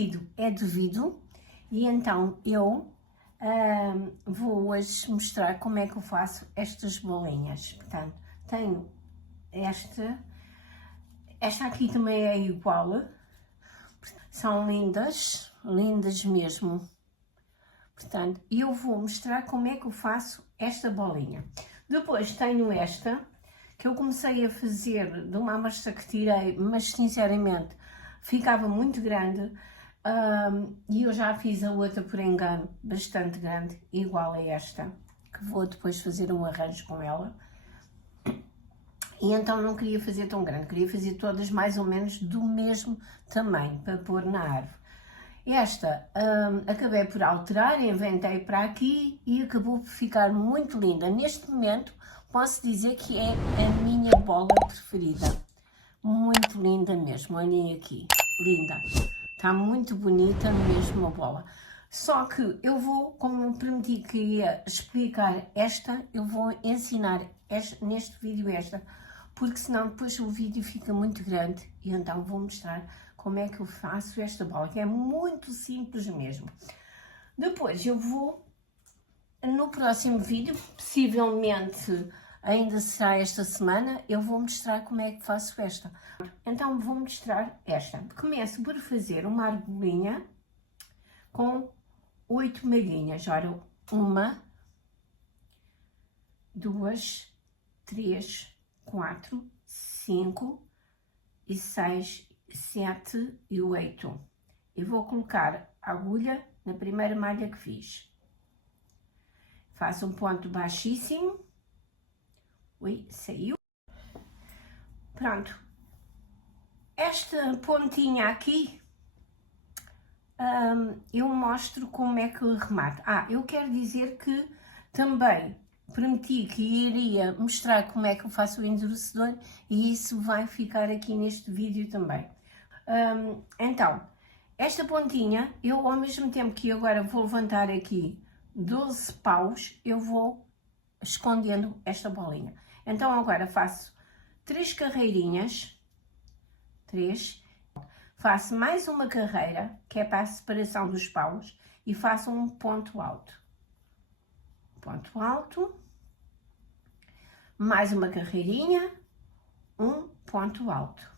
vestido é de vidro e então eu vou hoje mostrar como é que eu faço estas bolinhas. Portanto, tenho esta aqui também é igual, são lindas, lindas mesmo. Portanto, eu vou mostrar como é que eu faço esta bolinha. Depois tenho esta, que eu comecei a fazer de uma amostra que tirei, mas sinceramente ficava muito grande. E eu já fiz a outra por engano, bastante grande, igual a esta, que vou depois fazer um arranjo com ela. E então não queria fazer tão grande, queria fazer todas mais ou menos do mesmo tamanho, para pôr na árvore. Esta acabei por alterar, inventei para aqui e acabou por ficar muito linda. Neste momento posso dizer que é a minha bola preferida. Muito linda mesmo, olhem aqui, linda. Está muito bonita mesmo a bola. Só que eu vou, como prometi que ia explicar esta, eu vou ensinar neste vídeo esta, porque senão depois o vídeo fica muito grande e então vou mostrar como é que eu faço esta bola, que é muito simples mesmo. Depois eu vou, no próximo vídeo, possivelmente ainda será esta semana, eu vou mostrar como é que faço esta. Então vou mostrar esta. Começo por fazer uma argolinha com 8 malhinhas. Ora, 1, 2, 3, 4, 5 e 6, 7 e 8. E vou colocar a agulha na primeira malha que fiz. Faço um ponto baixíssimo. Ui, saiu. Pronto. Esta pontinha aqui, eu mostro como é que eu remato. Eu quero dizer que também prometi que iria mostrar como é que eu faço o endurecedor e isso vai ficar aqui neste vídeo também. Então, esta pontinha, eu ao mesmo tempo que agora vou levantar aqui 12 paus, eu vou escondendo esta bolinha. Então agora faço 3 carreirinhas, 3, faço mais uma carreira, que é para a separação dos paus, e faço um ponto alto. Ponto alto, mais uma carreirinha, um ponto alto.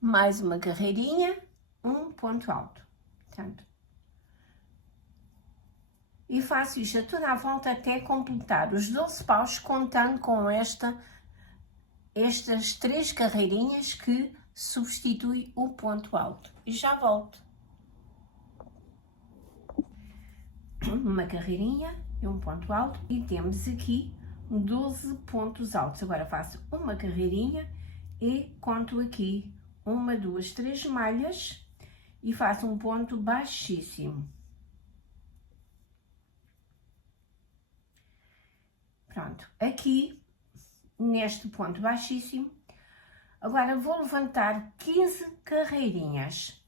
Mais uma carreirinha, um ponto alto. Portanto, e faço isto a toda a volta até completar os 12 paus, contando com estas 3 carreirinhas que substitui o ponto alto. E já volto. Uma carreirinha e um ponto alto e temos aqui 12 pontos altos. Agora faço uma carreirinha e conto aqui 1, 2, 3 malhas e faço um ponto baixíssimo. Pronto, aqui neste ponto baixíssimo, agora vou levantar 15 carreirinhas,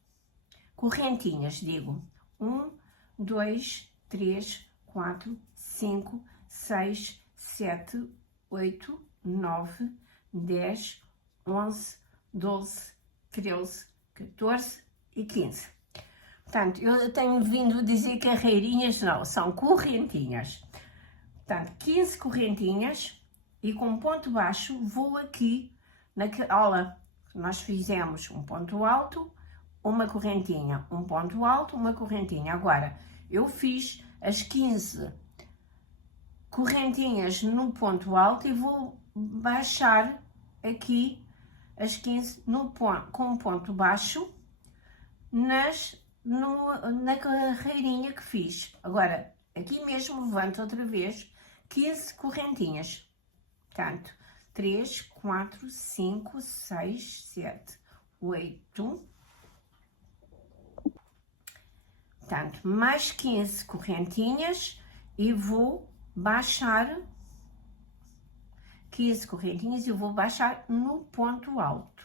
correntinhas, digo. 1, 2, 3, 4, 5, 6, 7, 8, 9, 10, 11, 12, 13, 14 e 15. Portanto, eu tenho vindo a dizer carreirinhas, não, são correntinhas. Portanto, 15 correntinhas e com ponto baixo vou aqui naquela que nós fizemos um ponto alto, uma correntinha, um ponto alto, uma correntinha. Agora, eu fiz as 15 correntinhas no ponto alto e vou baixar aqui as 15 com ponto baixo na carreirinha que fiz. Agora, aqui mesmo levanto outra vez 15 correntinhas. Portanto, 3, 4, 5, 6, 7, 8. Portanto, mais 15 correntinhas e vou baixar 15 correntinhas e eu vou baixar no ponto alto.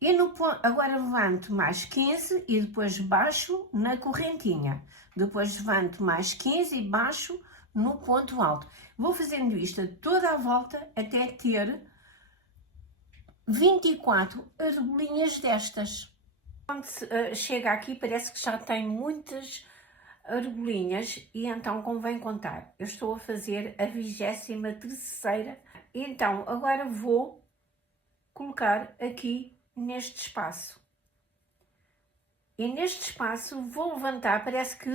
E agora levanto mais 15 e depois baixo na correntinha. Depois levanto mais 15 e baixo no ponto alto. Vou fazendo isto toda a volta até ter 24 argolinhas destas. Quando chega aqui parece que já tem muitas argolinhas e então convém contar. Eu estou a fazer a 23ª. Então agora vou colocar aqui neste espaço. E neste espaço vou levantar, parece que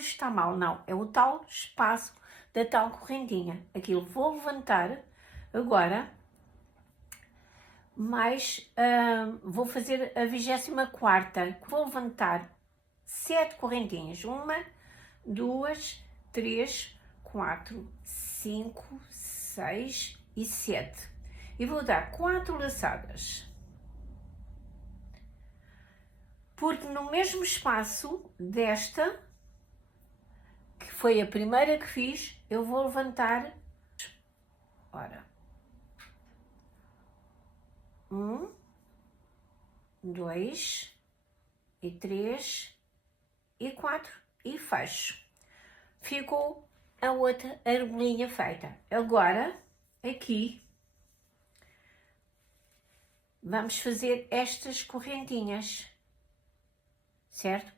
está mal, não, é o tal espaço da tal correntinha. Aquilo vou levantar agora, mas vou fazer a 24ª. Vou levantar 7 correntinhas, 1, 2, 3, 4, 5, 6 e 7. E vou dar 4 laçadas. Porque no mesmo espaço desta, que foi a primeira que fiz, eu vou levantar, ora, 1, 2 e 3 e 4 e fecho. Ficou a outra argolinha feita. Agora, aqui, vamos fazer estas correntinhas, certo?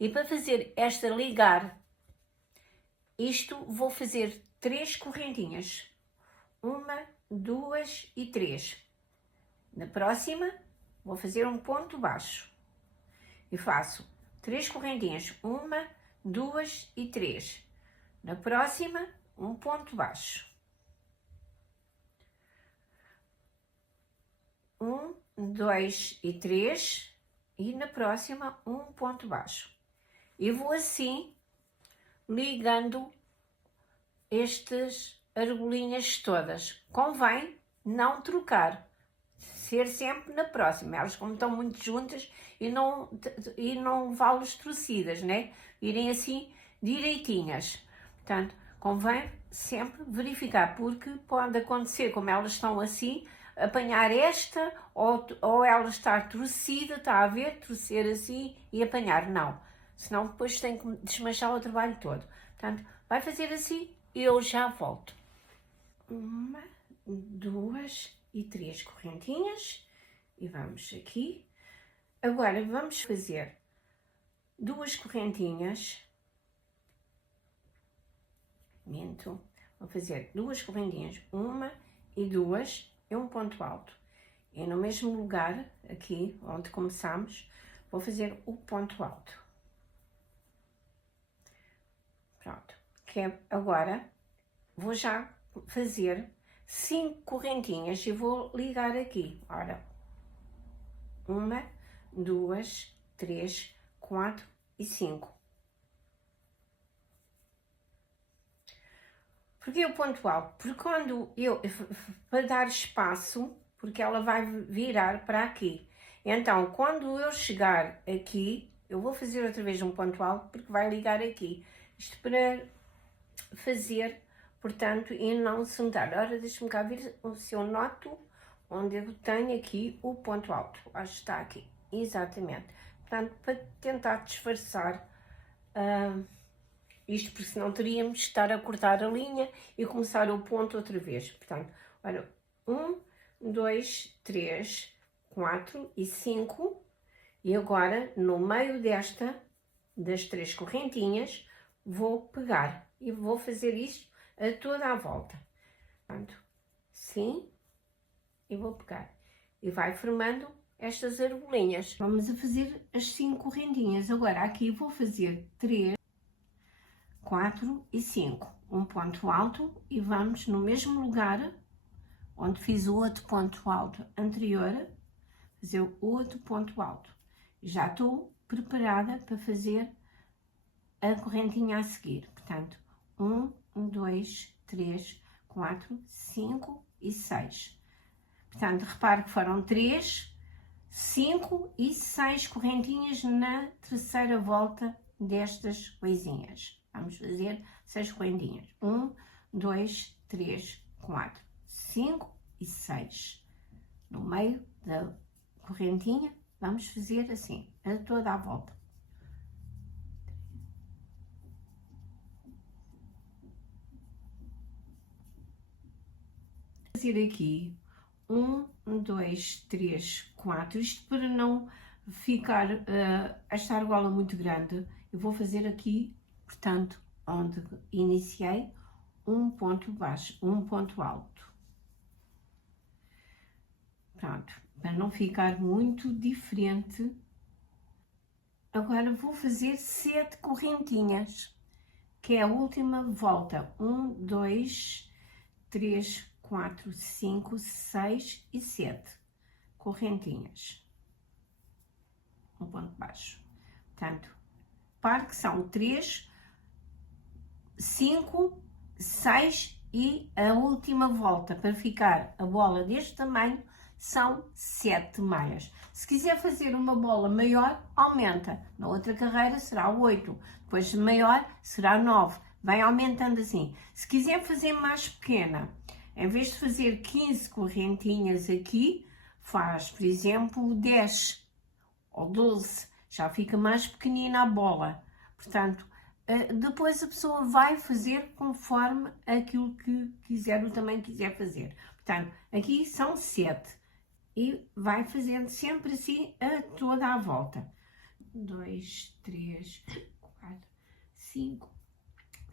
E para fazer esta ligar, isto vou fazer 3 correntinhas. 1, 2 e 3. Na próxima, vou fazer um ponto baixo. E faço 3 correntinhas. 1, 2 e 3. Na próxima, um ponto baixo. 1, 2 e 3. E na próxima, um ponto baixo. E vou assim ligando estas argolinhas todas. Convém não trocar, ser sempre na próxima. Elas, como estão muito juntas, e não vale torcidas, né? Irem assim direitinhas. Portanto, convém sempre verificar, porque pode acontecer, como elas estão assim, apanhar esta ou ela estar torcida, está a ver, torcer assim e apanhar. Não, senão depois tem que desmanchar o trabalho todo. Portanto, vai fazer assim e eu já volto. 1, 2 e 3 correntinhas e vamos aqui. Agora vamos fazer 2 correntinhas. Minto. Vou fazer 2 correntinhas, 1 e 2 e um ponto alto. E no mesmo lugar, aqui onde começamos, vou fazer o ponto alto. Pronto. Que é, agora vou já fazer 5 correntinhas e vou ligar aqui. Ora, 1, 2, 3, 4 e 5. Porquê o ponto alto? Porque quando para dar espaço, porque ela vai virar para aqui. Então, quando eu chegar aqui, eu vou fazer outra vez um ponto alto, porque vai ligar aqui. Isto para fazer, portanto, e não se notar. Ora, deixa-me cá ver se eu noto onde eu tenho aqui o ponto alto. Acho que está aqui, exatamente. Portanto, para tentar disfarçar isto, porque senão teríamos de estar a cortar a linha e começar o ponto outra vez. Portanto, olha, 1, 2, 3, 4 e 5. E agora, no meio das 3 correntinhas, vou pegar e vou fazer isto a toda a volta. Portanto, sim, e vou pegar. E vai formando estas argolinhas. Vamos a fazer as 5 correntinhas. Agora, aqui vou fazer 3, 4 e 5. Um ponto alto e vamos no mesmo lugar onde fiz o outro ponto alto anterior, fazer o outro ponto alto. Já estou preparada para fazer a correntinha a seguir. Portanto, 1, 2, 3, 4, 5 e 6. Portanto, repare que foram 3, 5 e 6 correntinhas na terceira volta destas coisinhas. Vamos fazer 6 correntinhas. 1, 2, 3, 4, 5 e 6. No meio da correntinha, vamos fazer assim, a toda a volta. fazer aqui 1, 2, 3, 4, isto para não ficar esta argola muito grande, eu vou fazer aqui, portanto, onde iniciei, um ponto baixo, um ponto alto. Pronto, para não ficar muito diferente. Agora vou fazer 7 correntinhas, que é a última volta. 1, 2, 3, 4, 5, 6 e 7 correntinhas. Um ponto baixo. Portanto, par que são 3, 5, 6 e a última volta, para ficar a bola deste tamanho, são 7 malhas. Se quiser fazer uma bola maior, aumenta. Na outra carreira será 8, depois maior será 9. Vai aumentando assim. Se quiser fazer mais pequena, em vez de fazer 15 correntinhas aqui, faz, por exemplo, 10 ou 12. Já fica mais pequenina a bola. Portanto, depois a pessoa vai fazer conforme aquilo que quiser, o tamanho que quiser fazer. Portanto, aqui são 7. E vai fazendo sempre assim a toda a volta. 2, 3, 4, 5,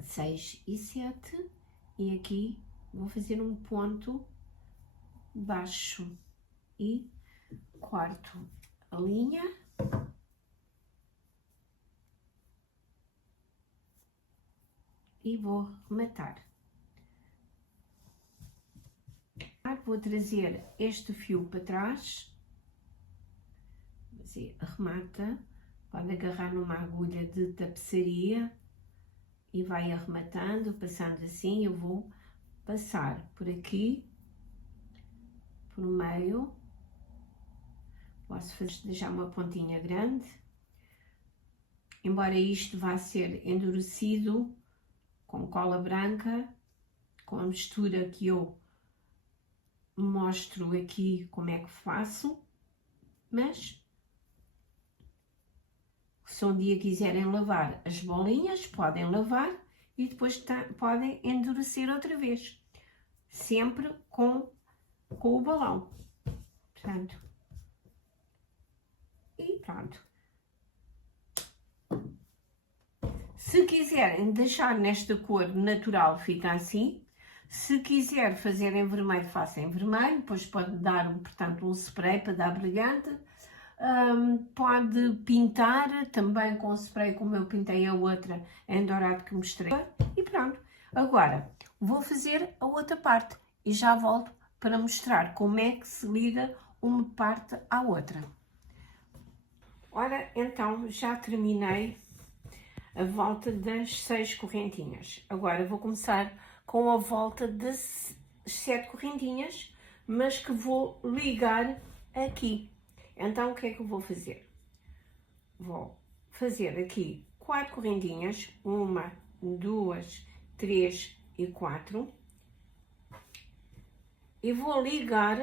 6 e 7. E aqui vou fazer um ponto baixo. E corto a linha. E vou rematar. Vou trazer este fio para trás, assim, remata, pode agarrar numa agulha de tapeçaria e vai arrematando, passando assim. Eu vou passar por aqui, por meio, posso fazer, deixar uma pontinha grande, embora isto vá ser endurecido com cola branca, com a mistura que eu mostro aqui como é que faço, mas se um dia quiserem lavar as bolinhas, podem lavar e depois podem endurecer outra vez, sempre com o balão. Portanto, e pronto. Se quiserem deixar nesta cor natural, fica assim. Se quiser fazer em vermelho, faça em vermelho, depois pode dar, portanto, um spray para dar brilhante. Pode pintar também com spray, como eu pintei a outra em dourado que mostrei. E pronto. Agora, vou fazer a outra parte e já volto para mostrar como é que se liga uma parte à outra. Ora, então, já terminei a volta das 6 correntinhas. Agora vou começar com a volta das 7 correntinhas, mas que vou ligar aqui. Então, o que é que eu vou fazer? Vou fazer aqui 4 correntinhas, 1, 2, 3 e 4. E vou ligar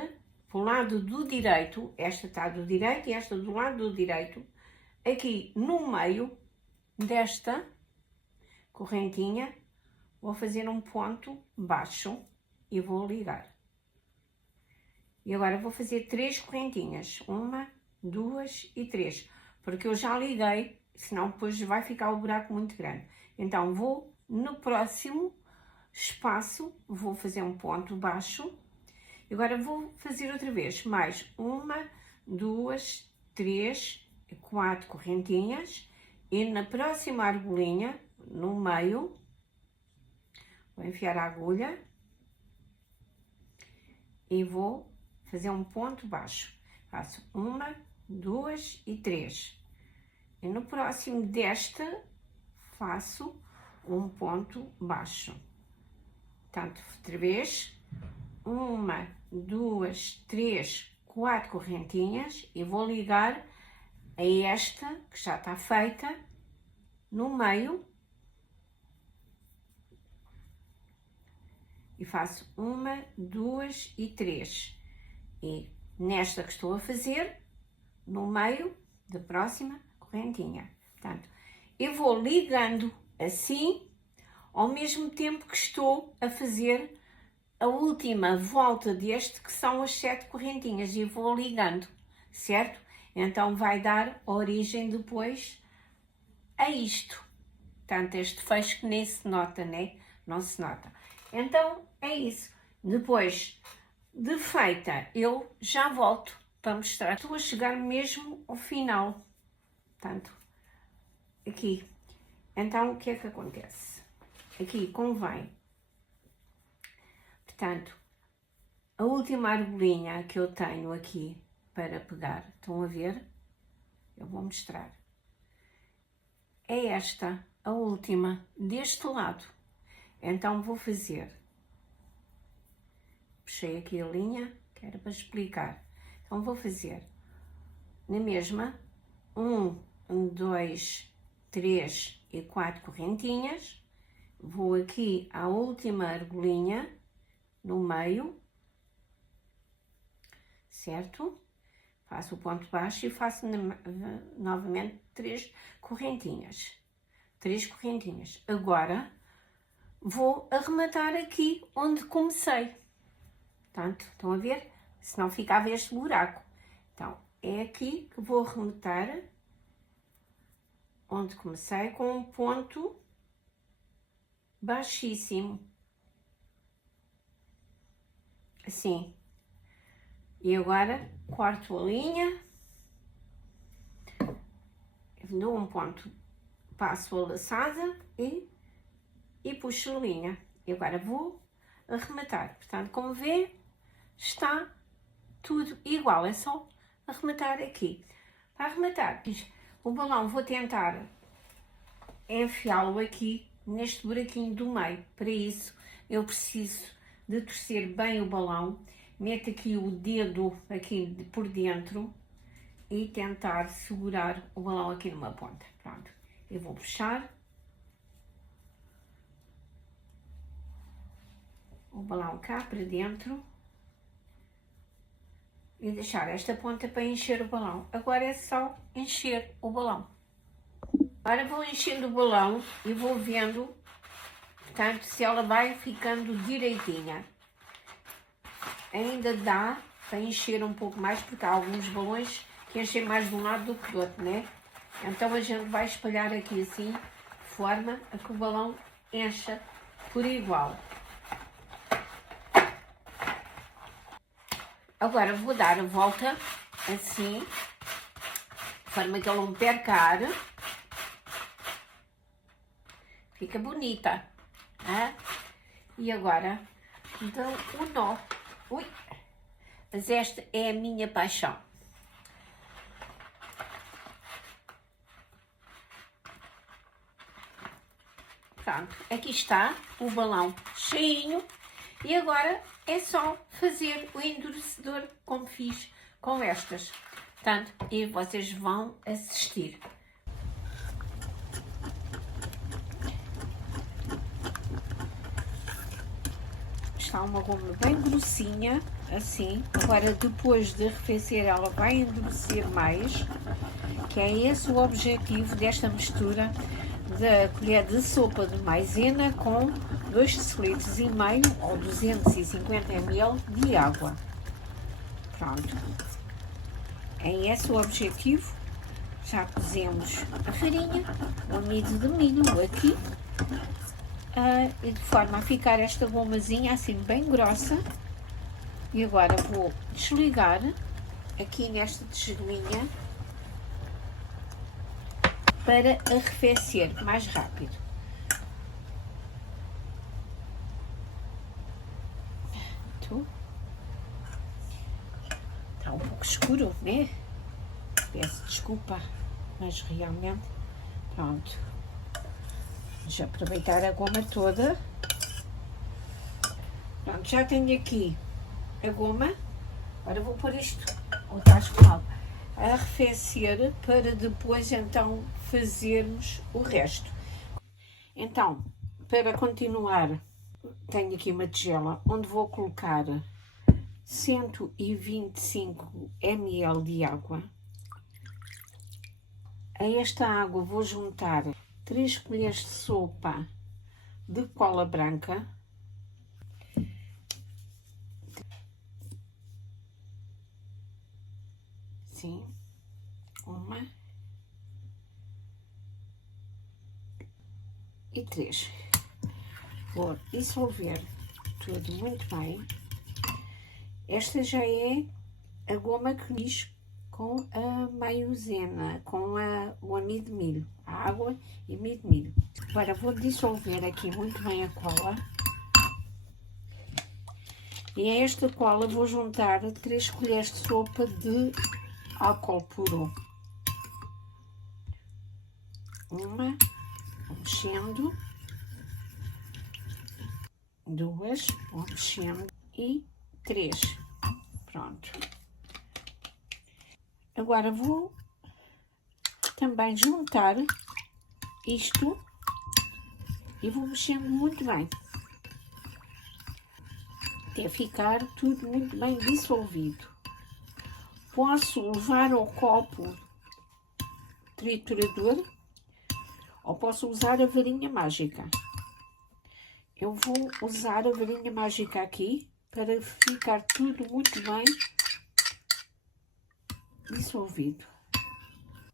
para o lado do direito, esta está do direito e esta do lado do direito, aqui no meio desta correntinha, vou fazer um ponto baixo e vou ligar. E agora vou fazer 3 correntinhas, 1, 2 e 3, porque eu já liguei, senão depois vai ficar o buraco muito grande. Então vou no próximo espaço, vou fazer um ponto baixo. E agora vou fazer outra vez, mais 1, 2, 3 e 4 correntinhas. E na próxima argolinha, no meio, vou enfiar a agulha e vou fazer um ponto baixo. Faço 1, 2 e 3. E no próximo desta, faço um ponto baixo. Portanto, outra vez, 1, 2, 3, 4 correntinhas e vou ligar a esta, que já está feita, no meio, e faço 1, 2 e 3. E nesta que estou a fazer, no meio da próxima correntinha. Portanto, eu vou ligando assim, ao mesmo tempo que estou a fazer a última volta deste, que são as 7 correntinhas, e vou ligando, certo? Então vai dar origem depois a isto. Portanto, este fecho que nem se nota, né? Não se nota. Então, é isso. Depois de feita, eu já volto para mostrar. Estou a chegar mesmo ao final. Portanto, aqui. Então, o que é que acontece? Aqui convém. Portanto, a última argolinha que eu tenho aqui para pegar, estão a ver? Eu vou mostrar. É esta, a última, deste lado. Então, vou fazer. Puxei aqui a linha, que era para explicar. Então, vou fazer na mesma 1, 2, 3 e 4 correntinhas. Vou aqui à última argolinha, no meio, certo? Faço o ponto baixo e faço novamente 3 correntinhas. 3 correntinhas. Agora, vou arrematar aqui onde comecei. Portanto, estão a ver? Senão ficava este buraco. Então, é aqui que vou arrematar onde comecei com um ponto baixíssimo. Assim. E agora, corto a linha. Dou um ponto, passo a laçada e puxo a linha. E agora vou arrematar. Portanto, como vê, está tudo igual. É só arrematar aqui. Para arrematar o balão, vou tentar enfiá-lo aqui neste buraquinho do meio. Para isso, eu preciso de torcer bem o balão. Meto aqui o dedo aqui por dentro e tentar segurar o balão aqui numa ponta. Pronto. Eu vou puxar o balão cá para dentro e deixar esta ponta para encher o balão. Agora é só encher o balão. Agora vou enchendo o balão e vou vendo, portanto, se ela vai ficando direitinha. Ainda dá para encher um pouco mais, porque há alguns balões que enchem mais de um lado do que do outro, né? Então a gente vai espalhar aqui assim, de forma a que o balão encha por igual. Agora vou dar a volta assim, de forma que ele não perca ar. Fica bonita. Né? E agora dou o nó. Ui! Mas esta é a minha paixão. Pronto, aqui está o balão cheinho. E agora é só fazer o endurecedor como fiz com estas. Portanto, e vocês vão assistir. Está uma goma bem grossinha, assim. Agora, depois de arrefecer, ela vai endurecer mais, que é esse o objetivo desta mistura da colher de sopa de maisena com 2,5 litros ou 250 ml de água. Pronto. É esse o objetivo. Já pusemos a farinha, o amido de milho aqui, de forma a ficar esta gomazinha assim bem grossa. E agora vou desligar aqui nesta tigelinha para arrefecer mais rápido. Está um pouco escuro, né? Peço desculpa, mas realmente, pronto. Deixa eu aproveitar a goma toda. Pronto, já tenho aqui a goma. Agora vou pôr isto, ou está escalado, a arrefecer para depois então fazermos o resto. Então, para continuar, tenho aqui uma tigela onde vou colocar 125 ml de água. A esta água vou juntar 3 colheres de sopa de cola branca. assim, 1 e 3. Vou dissolver tudo muito bem. Esta já é a goma que fiz com a maizena, com o amido de milho, a água e amido de milho. Agora vou dissolver aqui muito bem a cola. E a esta cola vou juntar 3 colheres de sopa de álcool puro. 1, vou mexendo. 2, vou mexendo. E 3. Pronto. Agora vou também juntar isto e vou mexendo muito bem, até ficar tudo muito bem dissolvido. Posso levar ao copo triturador ou posso usar a varinha mágica. Eu vou usar a varinha mágica aqui para ficar tudo muito bem dissolvido.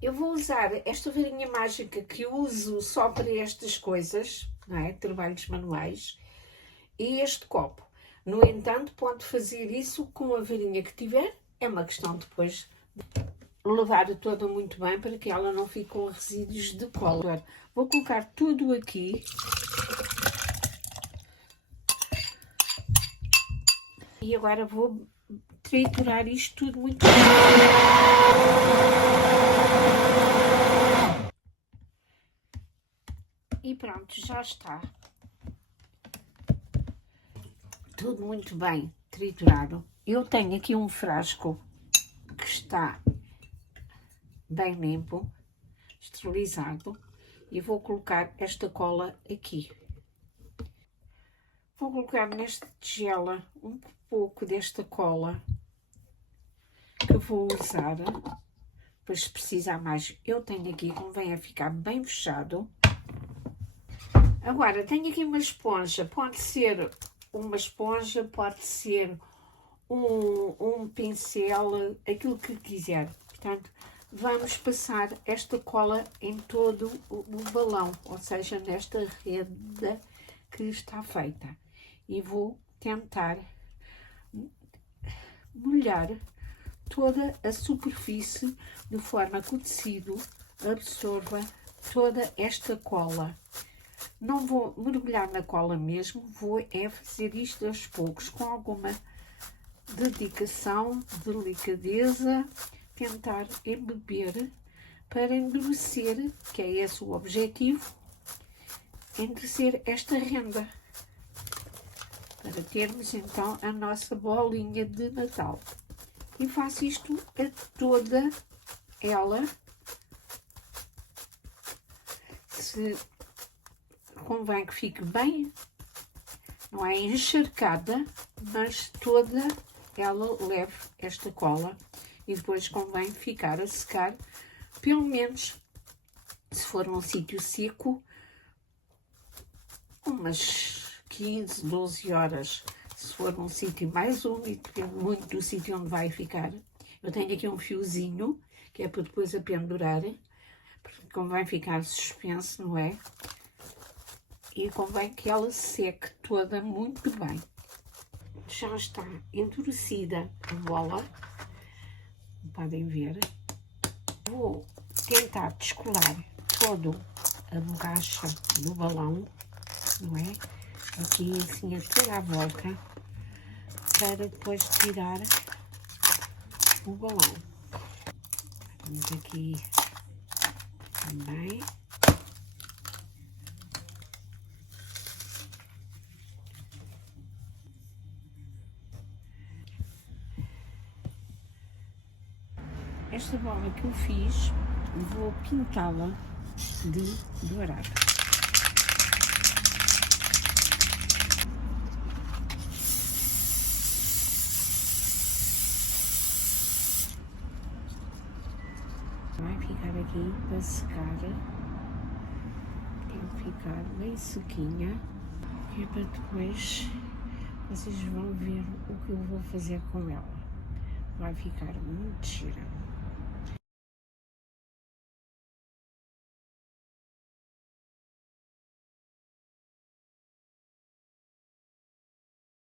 Eu vou usar esta varinha mágica que eu uso só para estas coisas, não é? Trabalhos manuais, e este copo. No entanto, pode fazer isso com a varinha que tiver. É uma questão depois de levar toda muito bem para que ela não fique com resíduos de cola. Vou colocar tudo aqui. E agora vou triturar isto tudo muito bem. E pronto, já está. Tudo muito bem triturado. Eu tenho aqui um frasco que está bem limpo, esterilizado, e vou colocar esta cola aqui. Vou colocar nesta tigela um pouco desta cola que vou usar, depois se precisar mais eu tenho aqui, convém a ficar bem fechado. Agora tenho aqui uma esponja, pode ser uma esponja, pode ser um pincel, aquilo que quiser. Portanto, vamos passar esta cola em todo o balão, ou seja, nesta rede que está feita. E vou tentar molhar toda a superfície de forma que o tecido absorva toda esta cola. Não vou mergulhar na cola mesmo, vou fazer isto aos poucos, com alguma dedicação, delicadeza, tentar embeber para endurecer, que é esse o objetivo, endurecer esta renda, para termos então a nossa bolinha de Natal. E faço isto a toda ela. Se convém que fique bem, não é encharcada, mas toda ela leve esta cola. E depois convém ficar a secar, pelo menos, se for um sítio seco, umas 15, 12 horas. Se for um sítio mais úmido, depende muito do sítio onde vai ficar. Eu tenho aqui um fiozinho, que é para depois a pendurar, porque convém ficar suspenso, não é? E convém que ela seque toda muito bem. Já está endurecida a bola, podem ver. Vou tentar descolar toda a borracha do balão, não é? Aqui assim a toda a volta, para depois tirar o balão. Vamos aqui também. Esta bola que eu fiz, vou pintá-la de dourado. Vai ficar aqui para secar, tem que ficar bem sequinha, e para depois vocês vão ver o que eu vou fazer com ela. Vai ficar muito gira.